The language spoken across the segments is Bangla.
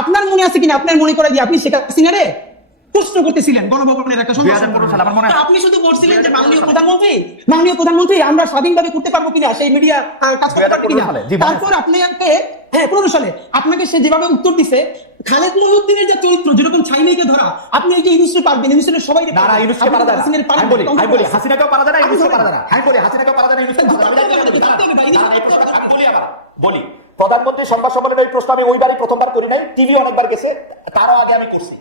আপনার মনে আছে কিনা, আপনার মনে করে যে আপনি শেখ হাসিনারে প্রশ্ন করতেছিলেন গণভবনের একটা আপনি শুধু বলছিলেন যে মাননীয় প্রধানমন্ত্রী আমরা স্বাধীনভাবে করতে পারবো কিনা, সেই মিডিয়া কাজ করতে পারবো কিনা। তারপর আপনি 15 সালে আপনাকে সে যেভাবে উত্তর দিছে, খালেদ মহিউদ্দিনের যে চরিত্র যেরকম ছাইনাইকে ধরা, আপনি এই যে ইউনুসকে পারবেন, ইউনুসের সবাই বলি প্রধানমন্ত্রী সংবাদ সম্মেলনে এই প্রশ্ন আমি ওইবারই প্রথমবার করি নাই, টিভি অনেকবার গেছে, তারও আগে আমি করছি।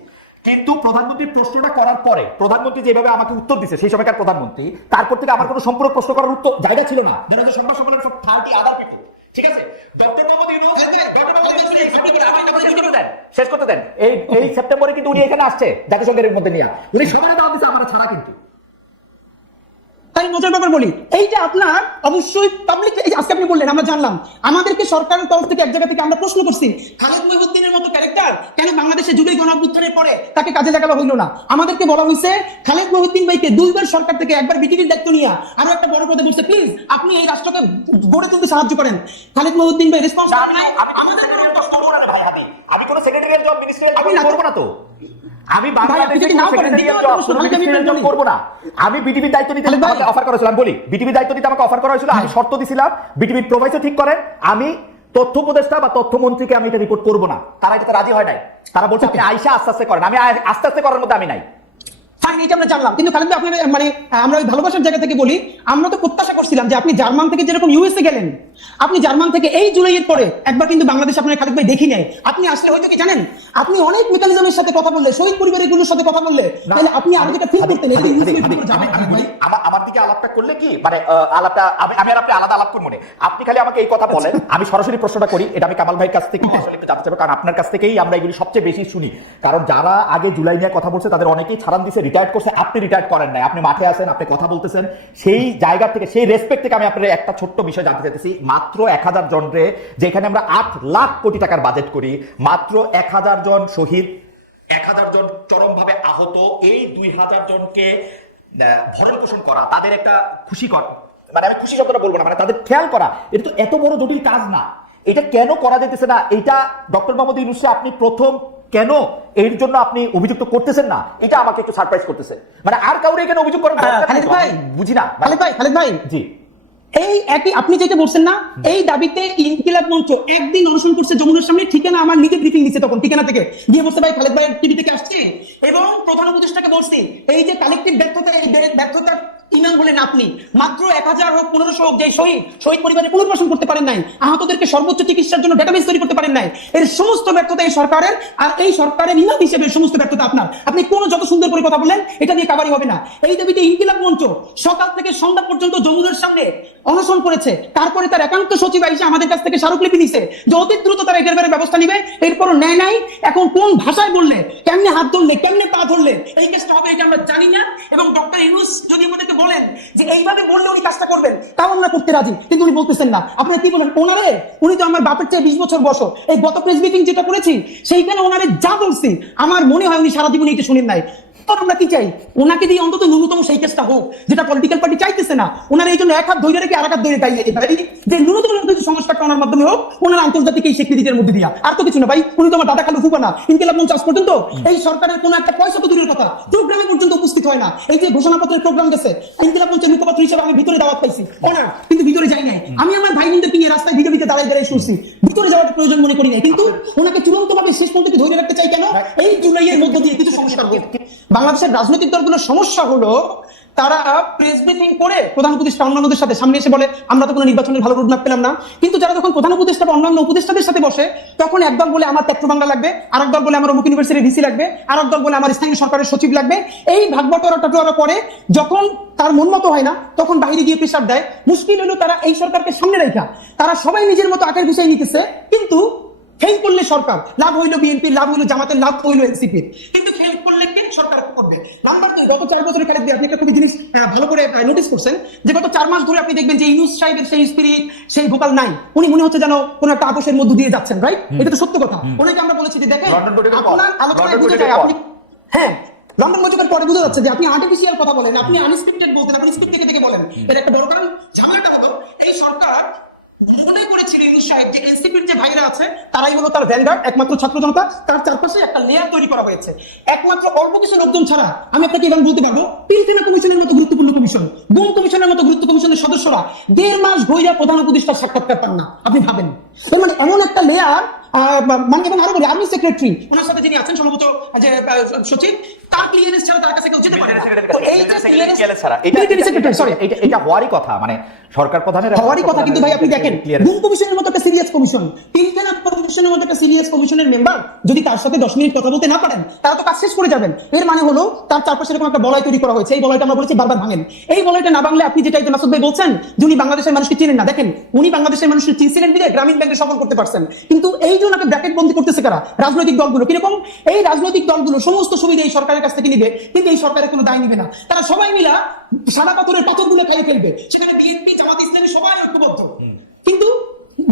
কিন্তু প্রধানমন্ত্রী প্রশ্নটা করার পরে প্রধানমন্ত্রী যেভাবে আমাকে উত্তর দিছে, সেই সময়কার প্রধানমন্ত্রী, তারপর থেকে আমার কোনো সম্পূর্ণ প্রশ্ন করার উত্তর জায়গা ছিল না। সংবাদ সম্মেলন সব 30 আদার পিপল, ঠিক আছে? শেষ করতে দেন। এই সেপ্টেম্বরে কিন্তু উনি এখানে আসছে জাতিসংঘের মধ্যে নিয়ে, উনি সবাই দাও দিচ্ছে আমার ছাড়া। কিন্তু তাই মজার ব্যাপার বলি, এইটা আপনার অবশ্যই পাবলিক, আজকে আপনি বললেন আমরা জানলাম, আমাদেরকে সরকারের তরফ থেকে এক জায়গা থেকে আমরা প্রশ্ন করছি খালেদ মহিউদ্দিনের মতো ক্যারেক্টার কেন বাংলাদেশে জুলাই গণঅভ্যুত্থানের পরে তাকে কাজে লাগানো হইল না। আমাদেরকে বলা হয়েছে খালেদ মহিউদ্দিন ভাইকে 2 বার সরকার থেকে, একবার বিটিভির দায়িত্ব নিয়ে আরো একটা বড় পদে বলছে, প্লিজ আপনি এই রাষ্ট্রকে গড়ে তুলতে সাহায্য করেন। খালেদ মহিউদ্দিন ভাই রেসপন্স করেন নাই। আমি কোন সেক্রেটারিয়াল জব মিনিস্ট্রিয়াল করব না তো, আমি করবো না। আমি বিটিভির দায়িত্ব নিতে আমাকে অফার করা হয়েছিল, আমি বলি বিটিভির দায়িত্ব নিতে আমাকে অফার করা হয়েছিল, আমি শর্ত দিছিলাম বিটিভির প্রোভাইডার ঠিক করেন, আমি তথ্য উপদেষ্টা বা তথ্যমন্ত্রীকে আমি এটা রিপোর্ট করবো না। তারা এটাতে রাজি হয় নাই, তারা বলছে আপনি আইসা আস্তে আস্তে করেন। আমি আস্তে আস্তে করার মধ্যে আমি নাই। আমরা জানলাম, কিন্তু খালেদ ভাই আপনার মানে আমরা ওই ভালোবাসার জায়গা থেকে বলি, আমরা তো প্রত্যাশা করছিলাম যে আপনি জার্মান থেকে যেরকম ইউএসএ গেলেন, আপনি জার্মান থেকে এই জুলাইয়ের পরে একবার কিন্তু বাংলাদেশ আপনার খালেদ ভাই দেখি নাই। আপনি আসলে হয়তো কি জানেন, আপনি অনেক মেকানিজমের সাথে কথা বললে, শহীদ পরিবারের সাথে কথা বললে, তাহলে আপনি আরো যেটা ফিল করতেন। আমার দিকে আলাপটা করলে কি মানে আলাপটা আমি আর আপনি আলাদা আলাপ করবো না। আপনি খালি আমাকে এই কথা বলেন, আমি সরাসরি প্রশ্নটা করি। এটা আমি কামাল ভাইয়ের কাছ থেকে আসলে জানতে চাইবো, কারণ আপনার কাছ থেকেই আমরা এগুলি সবচেয়ে বেশি শুনি। কারণ যারা আগে জুলাই নিয়ে কথা বলছে তাদের অনেকেই ছাড়ান দিছে, রিটায়ার করছে, আপনি রিটায়ার করেন নাই, আপনি মাঠে আছেন, আপনি কথা বলতেছেন। সেই জায়গা থেকে, সেই রেসপেক্ট থেকে আমি আপনার একটা ছোট্ট বিষয় জানতে চাইতেছি। মাত্র 1000 জন রে, যেখানে আমরা 8 লাখ কোটি টাকার বাজেট করি, মাত্র 1000 জন শহীদ, 1000 জন চরমভাবে আহত, এই 2000 জনকে ভরণ পোষণ করা, তাদের একটা খুশি করা, মানে আমি খুশি শব্দটা বলবো না, মানে তাদের খেয়াল করা, এটা তো এত বড় জটিল কাজ না। এটা কেন করা যেতেছে না? এটা ডক্টর মোহাম্মদ ইউনূসকে আপনি প্রথম কেন এর জন্য আপনি অভিযুক্ত করতেছেন না, এটা আমাকে একটু সারপ্রাইজ করতেছে। মানে আর কাউরে এখানে অভিযোগ করার বুঝি না। খালেদ ভাই জি, এই একই আপনি যেটা বলছেন না, এই দাবিতে ইনকিলাব মঞ্চ একদিন অনশন করছে যমুনার সামনে, ঠিকানা আমার নিজে ব্রিফিং দিচ্ছে, তখন ঠিকানা থেকে গিয়ে বলছে ভাই খালেদ ভাই টিভি থেকে আসছে, এবং প্রধান উপদেষ্টাকে বলছি এই যে কালেক্টিভ ব্যর্থতা, এই ব্যর্থতা ইনাম বলেন আপনি। মাত্র 1000 হোক 1500 হোক, যে শহীদ পরিবারের পুনর্বাসন করতে পারেন নাই, আহতদেরকে সর্বোচ্চ চিকিৎসার জন্য ডেটাবেস তৈরি করতে পারেন নাই, এর সমস্ত ব্যর্থতা এই সরকারের, আর এই সরকারের ইমাম হিসেবে সমস্ত ব্যর্থতা আপনার। আপনি কোন যত সুন্দর করে কথা বলেন, এটা দিয়ে কাবারি হবে না। এই দাবিতে ইনকিলাব মঞ্চ সকাল থেকে সন্ধ্যা পর্যন্ত যমুনার সামনে অনশন করেছে। তারপরে তার একান্ত সচিব এসে আমাদের কাছ থেকে স্মারকলিপি নিছে যে অতি দ্রুত তারা এটার ব্যাপারে ব্যবস্থা নিবে। এরপরও নেয় নাই। এখন কোন ভাষায় বললে, কেমনে হাত ধরলে, কেমনে পা ধরলে এই কেসটা হবে, এটা আমরা জানি না। এবং ডক্টর ইউনূস যদি আমাদেরকে বলেন যে এইভাবে বললে উনি কাজটা করবেন, তাও আমরা করতে রাজি, কিন্তু উনি বলতেছেন না। আপনি কি বলেন ওনারে? উনি তো আমার বাপের চেয়ে 20 বছর বয়স। এই গত প্রেস মিটিং যেটা করেছি, সেইখানে ওনারে যা বলছি, আমার মনে হয় উনি সারা জীবন এটা শুনেন নাই। আমরা কি চাই, ওনাকে দিয়ে অন্তত ন্যূনতম সেই কেসটা হোক, যেটা পলিটিক্যাল পার্টি চাইতেছে না। ওনার এই জন্য এক হাত ধরে রেখে আর এক হাত ধরে দাঁড়িয়ে যেতে পারে, যে ন্যূনতম সংস্কারটা ওনার মাধ্যমে হোক, ওনার আন্তর্জাতিক এই স্বীকৃতির মধ্যে দিয়া। আর তো কিছু না ভাই, উনি তো আমার দাদা খালু ফুফা না। ইনকিলাব মঞ্চ আজ পর্যন্ত এই সরকারের কোনো একটা পয়সা তো দূরের কথা, প্রোগ্রামে পর্যন্ত উপস্থিত হয় না। এই যে ঘোষণাপত্রের প্রোগ্রাম গেছে, ইনকিলাব মঞ্চের মুখপাত্র হিসেবে আমি ভিতরে দাওয়াত পাইছি, ওনার কিন্তু ভিতরে যাই নাই। আমি আমার ভাই বোনদেরকে নিয়ে রাস্তায় ভিডিও দিতে দাঁড়ায় দাঁড়ায় শুনছি, ভিতরে যাওয়ার প্রয়োজন মনে করি নাই। কিন্তু ওনাকে চূড়ান্তভাবে শেষ পর্যন্ত ধরে রাখতে চাই কেন? এই জুলাইয়ের মধ্য দিয়ে কিছু সংস্কার হোক। বাংলাদেশের রাজনৈতিক দলগুলোর সমস্যা হলো, তারা প্রেস ব্রিফিং করে প্রধান উপদেষ্টা অন্যান্যদের সাথে সামনে এসে বলে আমরা তো কোনো নির্বাচনের ভালো রোডম্যাপ পেলাম না। কিন্তু যারা যখন প্রধান উপদেষ্টা বা অন্যান্য উপদেষ্টাদের সাথে বসে, তখন একদল বলে আমার পেট্রো বাংলা লাগবে, আরেক দল বলে আমার অমুক ইউনিভার্সিটির ভিসি লাগবে, আরেক দল বলে আমার স্থানীয় সরকারের সচিব লাগবে। এই ভাগবটোয়ারা করে যখন তার মন মতো হয় না, তখন বাইরে গিয়ে প্রেসার দেয়। মুশকিল হলো তারা এই সরকারকে সামনে রেখা, তারা সবাই নিজের মতো আকার গুছিয়ে নিতেছে, কিন্তু ফেল করলে সরকার লাভ হইলো, বিএনপি লাভ হইলো, জামাতের লাভ হইলো, এনসিপি, কিন্তু ফেল করলে কে সরকার করবে? নাম্বার 2, গত 4 বছরের কারণে আপনি একটা খুবই জিনিস ভালো করে নোটিস করছেন যে গত 4 মাস ধরে আপনি দেখবেন যে ইউনূস সাহেবের সেই স্পিরিট, সেই ভোকাল নাই। উনি মনে হচ্ছে যেন কোন একটা আপোষের মধ্য দিয়ে যাচ্ছেন, রাইট? এটা তো সত্য কথা। ওনাকে আমরা বলেছি যে দেখেন আপনার আলোচনায় বুঝে যায় আপনি, হ্যাঁ লন্ডন বৈঠকের পরে বুঝা যাচ্ছে যে আপনি আর্টিফিশিয়াল কথা বলেন, আপনি আনস্ক্রিপ্টেড বলতেন, আপনি স্ক্রিপ্ট থেকে বলেন। এর একটা বড় কারণ ঝামেলাটা হলো এই সরকার মনে করেছিলেন সাহেব যে এনসিপির যে ভাইরা আছে তারাই হলো তার ভ্যানগার্ড, একমাত্র ছাত্র জনতা, তার চারপাশে একটা লেয়ার তৈরি করা হয়েছে। একমাত্র অল্প কিছু লোকজন ছাড়া আমি আপনাকে এবার বলতে পারবো পিলখানা কমিশনের মতো গুরুত্বপূর্ণ কমিশন, গুম কমিশনের মতো গুরুত্ব কমিশনের সদস্যরা 1.5 মাস ধইরা প্রধান উপদেষ্টার সাক্ষাৎকার পান না। আপনি ভাবেন এর মানে এমন একটা লেয়ার, মানে এবং আরো বলি আর্মি সেক্রেটারি ওনার সাথে যিনি আছেন সম্ভবত যে সচিব, তার ক্লিয়ারেন্স ছাড়া তার কাছে কেউ যেতে পারে না। তো এই যে ক্লিয়ারেন্স ছাড়া এটা হওয়ারই কথা, মানে সরকার প্রধানের হওয়ারই কথা। কিন্তু ভাই আপনি দেখেন গুম কমিশনের মতো একটা সিরিয়াস কমিশন, পিলখানা কমিশনের মতো একটা সিরিয়াস কমিশনের মেম্বার যদি তার সাথে 10 মিনিট কথা বলতে না পারেন তারা তো কাজ শেষ করে যাবেন। এর মানে হলো তার চারপাশে এরকম একটা বলয় তৈরি করা হয়েছে। এই বলয়টা আমরা বলেছি বারবার ভাঙেন। এই বলয়টা না ভাঙলে আপনি যেটা মাসুদ ভাই বলছেন যে উনি বাংলাদেশের মানুষকে চিনেন না, দেখেন উনি বাংলাদেশের মানুষকে চিনছিলেন বিধায় গ্রামীণ ব্যাংকে সফল করতে পারছেন। কিন্তু এই যে ওনাকে ব্র্যাকেট বন্দি করতেছে কারা? রাজনৈতিক দলগুলো। কিরকম? এই রাজনৈতিক দলগুলো সমস্ত সুবিধা এই সরকারের কাছ থেকে নিবে, কিন্তু এই সরকারের কোনো দায় নিবে না। তারা সবাই মিলা সাদা পাথরের পাথরগুলো খাইয়ে ফেলবে। সেখানে বিএনপি, জামাত ইসলামী সবাই ঐক্যবদ্ধ, কিন্তু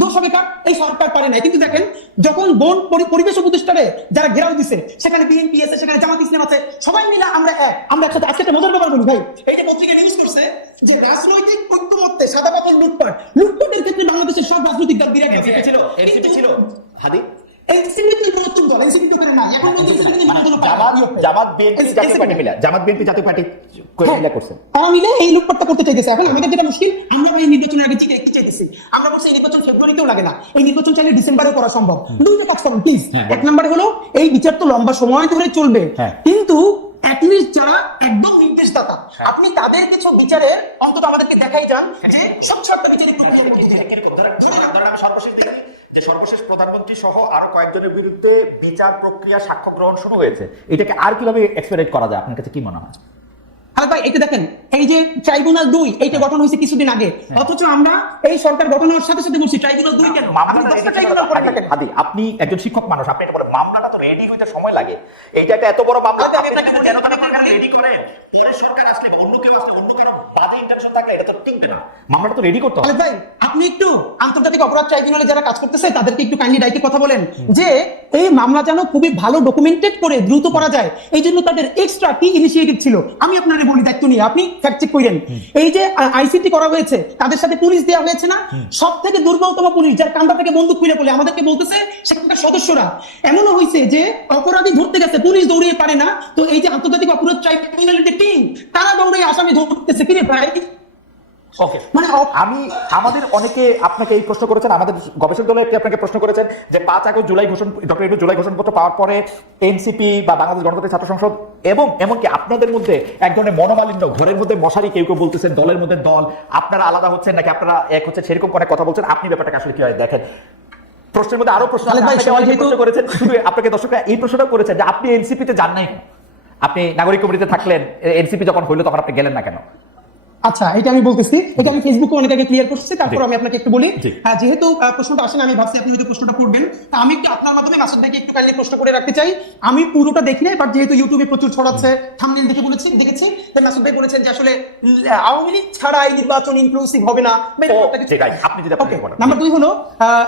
দোষ হবে কার? এই সরকার পারে নাই। কিন্তু দেখেন যখন বন পরিবেশ উপদেষ্টারে যারা ঘেরাও দিছে, সেখানে বিএনপি আছে, সেখানে জামাত ইসলাম আছে, সবাই মিলে আমরা একসাথে। আজকে একটা মজার ব্যাপার বলি ভাই, এই যে পত্রিকা নিউজ করেছে যে রাজনৈতিক ঐক্যমত্যে সাদা পাথর লুটপাটের ক্ষেত্রে বাংলাদেশের সব রাজনৈতিক দল বিরাট ছিল হাদি জামাত বিএনপি জাতীয় পার্টি করছে, তারা মিলে এই লুটপাটটা করতে চাইতেছে। এখন আমাদের যেটা মুশকিল, আমরা এই নির্বাচনের আগে কি চাইতেছি? আমরা বলছি এই নির্বাচন ফেব্রুয়ারিতেও লাগে না, এই নির্বাচন চাইলে ডিসেম্বরেও করা সম্ভব। দুইটা কাজ করুন প্লিজ। এক নম্বরে হলো এই বিচার তো লম্বা সময় ধরে চলবে, কিন্তু অ্যাটলিস্ট যারা একদম নির্দেশদাতা আপনি তাদের কিছু বিচারে অন্তত আমাদেরকে দেখাই যান যে সব সরকারি যিনি সর্বশেষ প্রধানমন্ত্রী সহ আরো কয়েকজনের বিরুদ্ধে বিচার প্রক্রিয়া সাক্ষ্য গ্রহণ শুরু হয়েছে। এটাকে আর কিভাবে এক্সপেক্ট করা যায় আপনার কাছে কি মনে হয়? আরে ভাই এটা দেখেন, এই যে ট্রাইব্যুনাল 2 এইটা গঠন হয়েছে কিছুদিন আগে, অথচ আমরা এই সরকার গঠন হওয়ার সাথে সাথে বলছি ট্রাইব্যুনাল 2 কেন? হাদি আপনি একজন শিক্ষক মানুষ, আপনি এটা বলে মামলাটা তো রেডি হইতে সময় লাগে। এইটা একটা এত বড় মামলা রেডি করেন, পরে সরকার আসলে অন্য কেউ আসলে অন্য কারো বাদে ইন্টারভেনশন থাকলে এটা তো টিকবে না। মামলাটা তো রেডি করতে হবে। আরে ভাই আপনি একটু আন্তর্জাতিক অপরাধ ট্রাইব্যুনালে যারা কাজ করতেছে তাদেরকে একটু কাইন্ডলি ডাইকে কথা বলেন যে এই মামলা যেন খুবই ভালো ডকুমেন্টেড করে দ্রুত করা যায়। এই জন্য তাদের এক্সট্রা কি ইনিশিয়েটিভ ছিল আমি আপনাদের বলি, দায়িত্ব নিয়ে আপনি ফ্যাক্ট চেক করেন। এই যে আইসিটি করা হয়েছে, তাদের সাথে পুলিশ দেওয়া হয়েছে না, সব থেকে দুর্বলতম পুলিশ, যার কান্দা থেকে বন্দুক খুলে বলে আমাদেরকে বলতেছে সেখানকার সদস্যরা। এমনও হয়েছে যে অপরাধী ধরতে গেছে পুলিশ দৌড়িয়ে পারে না, তো এই যে আন্তর্জাতিক অপরাধ ট্রাইব্যুনালের যে টিম তারা দৌড়ে আসামি ধরতেছে। কিরে ভাই মানে আমাদের অনেকে আপনাকে এই প্রশ্ন করেছেন, আমাদের গবেষক দল আপনাকে প্রশ্ন করেছেন যে 5 আগস্ট ডক্টর জুলাই ঘোষণাপত্র পাওয়ার পরে এনসিপি বা বাংলাদেশ গণতান্ত্রিক ছাত্র সংসদ এবং এমনকি আপনাদের মধ্যে এক ধরনের মনোমালিন্য, ঘরের মধ্যে মশারি কেউ কেউ বলতেছেন, দলের মধ্যে দল, আপনারা আলাদা হচ্ছেন নাকি আপনারা এক হচ্ছে, সেরকম অনেক কথা বলছেন। আপনি ব্যাপারটাকে আসলে কি হয় দেখেন? প্রশ্নের মধ্যে আরো প্রশ্ন করেছেন, শুধু আপনাকে দর্শকরা এই প্রশ্নটা করেছেন যে আপনি এনসিপিতে যান নাই কেন? আপনি নাগরিক কমিটিতে থাকলেন, এনসিপি যখন হইলো তখন আপনি গেলেন না কেন? আচ্ছা এটা আমি বলতেছি, এটা আমি ফেসবুকে অনেক আগে ক্লিয়ার করছি, তারপর আমি আপনাকে একটু বলি। যেহেতু প্রশ্নটা আসেন আমি ভাবছি আপনি হয়তো প্রশ্নটা করবেন, আমি একটু আপনার মাধ্যমে মাসুদ ভাইকে একটু কাইন্ডলি প্রশ্ন করে রাখতে চাই। আমি পুরোটা দেখি নাই, বাট যেহেতু ইউটিউবে প্রচুর ছড়াচ্ছে থাম্বনেল দেখে দেখেছি যে মাসুদ ভাই বলেছেন যে আসলে আওয়ামী লীগ ছাড়া এই নির্বাচন ইনক্লুসিভ হবে না। আপনি যদি নাম্বার 2 হলো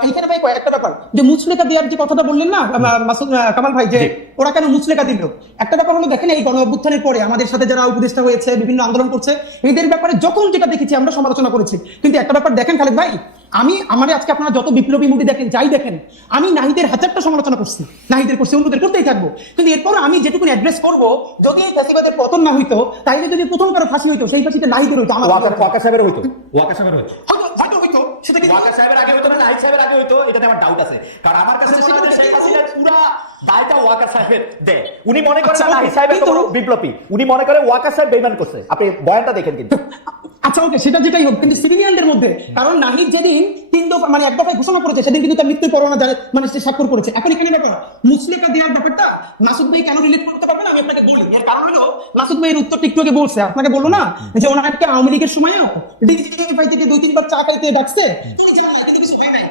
এইখানে ভাই একটা ব্যাপার যে মুচলেখা দেওয়ার যে কথাটা বললেন না মাসুদ কামাল ভাই, যে ওরা কেন মুচলেখা দিল, একটা ব্যাপার হলো দেখেন এই গণ অভ্যুত্থানের পরে আমাদের সাথে যারা উপদেষ্টা হয়েছে, বিভিন্ন আন্দোলন করছে, এদের ব্যাপারে যখন যেটা দেখেছি আমরা সমালোচনা করেছি। কিন্তু একটা ব্যাপার দেখেন খালেদ ভাই, আমার আজকে আপনারা যত বিপ্লবী মুভি দেখেন, যাই দেখেন, আমি নাহিদের হাজারটা সমালোচনা করছি, নাহিদের করছি, অন্যদের করতেই থাকবো। কিন্তু এরপর আমি যেটুকু অ্যাড্রেস করবো, যদি ফ্যাসিবাদের পতন না হইতো, তাইলে যদি প্রথম কারো ফাঁসি হইতো, সেই ফাঁসিটা নাহিদের হইতো, আমার ওয়াকার সাহেবের হইতো, হয়তো সেটা কি ওয়াকার সাহেবের আগে হইতো না নাহিদ সাহেবের আগে হইতো, এটাতে আমার ডাউট আছে। কারণ আমার কাছে শেখ হাসিনা পুরা দায়টা ওয়াকার সাহেবের দেয়। উনি মনে করেন নাহিদ সাহেবের তো বিপ্লবী, উনি মনে করে ওয়াকার সাহেব বেঈমান করছে। আপনি বয়ানটা দেখেন কিন্তু। আচ্ছা ওকে, সেটা যেটাই হোক, কিন্তু সিভিলিয়ানদের মধ্যে, কারণ নাহিদ যেদিন 3 দফা মানে 1 দফায় ঘোষণা করেছে, সেদিন কিন্তু তার মৃত্যুর পরোয়ানা মানে সে স্বাক্ষর করেছে। এখন এখানে ব্যাপার মুচলেখা দেওয়ার ব্যাপারটা মাসুদ ভাই কেন রিলেট করতে পারবেন আমি আপনাকে বলি। এর কারণ হলো মাসুদ ভাই এর উত্তর একটু আগে বলছে, আপনাকে বললো না যে ওনাকে আওয়ামী লীগের সময়ও ডিজিটাল থেকে 2-3 বার চা খাইতে ডাকছে, কিছু হয় নাই।